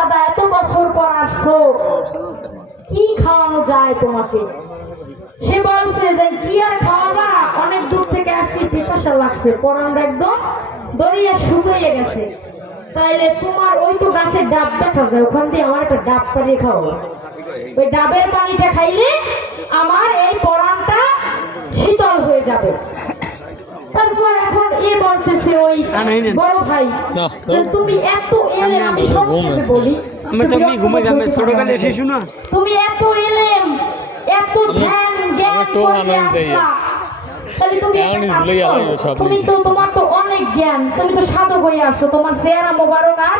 দাদা এত বছর পর আসছো, কি খাওয়ানো যায় তোমাকে? সে বলছে যে কি আর খাওয়াবা, অনেক দূর থেকে আসছি, পিপাসা লাগছে, পরানটা একদম দরিয়া শুকিয়ে গেছে। তাইলে তোমার ওই তো গাছের ডাব দেখা যায়, ওখান দিয়ে আমার একটা ডাব পানি খাও। ওই ডাবের পানিটা খাইলে আমার এই পরানটা শীতল হয়ে যাবে। তারপর এখন এ বলতেছে ওই বড় ভাই, তুমি এত এলে, আমি সংক্ষেপে বলি, তুমি এত এলেন, এত ধ্যান জ্ঞান করে আসলা, তাহলে তুমি তো তোমার তো অনেক জ্ঞান, তুমি তো সাধক হয়ে আসছো, তোমার চেহারা মোবারক আর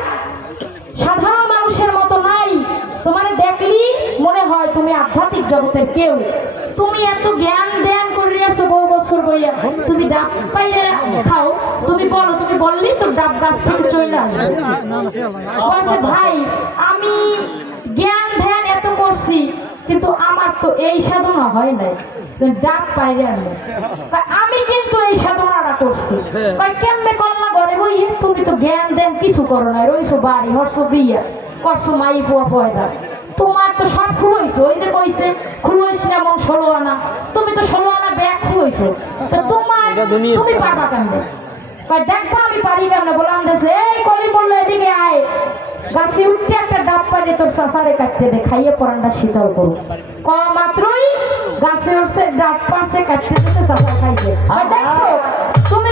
সাধারণ মানুষের মতো নাই। তোমার দেখলি মনে হয় তুমি আধ্যাত্মিক জগতের কেউ। তুমি এত জ্ঞান ধ্যান করে আসছো বহু বছর বইয়া, তুমি ডাব পাইলে খাও, তুমি বলো, তুমি বললি তো ডাব গাছ থেকে চলে আসবে। বলছে ভাই আমি জ্ঞান ধ্যান এত করছি, কিন্তু আমার তো এই সাধনা হয় নাই, ডাব পাইলে আমি কিন্তু এই সাধনাটা করছি। কেমনে কন্যা ঘরে বইয়ে, তুমি তো জ্ঞান দেন কিছু করো না, রইছো বাড়ি হরছ বিয়া করছো, মাই বুয়া পয়দা, তোমার তো সব খুঁড়ইছো। ওই যে কইছে খুঁড়ইস না এবং 16 আনা, তুমি তো 16 আনা ব্যাগ খুঁড়ইছো, তো তোমার তুমি পারবা কেমনে? দেখবো আমি পারি কেমনে? বললাম যে এই কলি বললো এদিকে আয়, গাছে উঠতে একটা ডাব পাইলে তোর চাষারে কাটতে দে, খাইয়ে পরানটা শীতল করো। মাত্রই গাছে উঠছে, ডাব পারছে, কাটতে দিতে চাষা খাইছে। দেখছো তুমি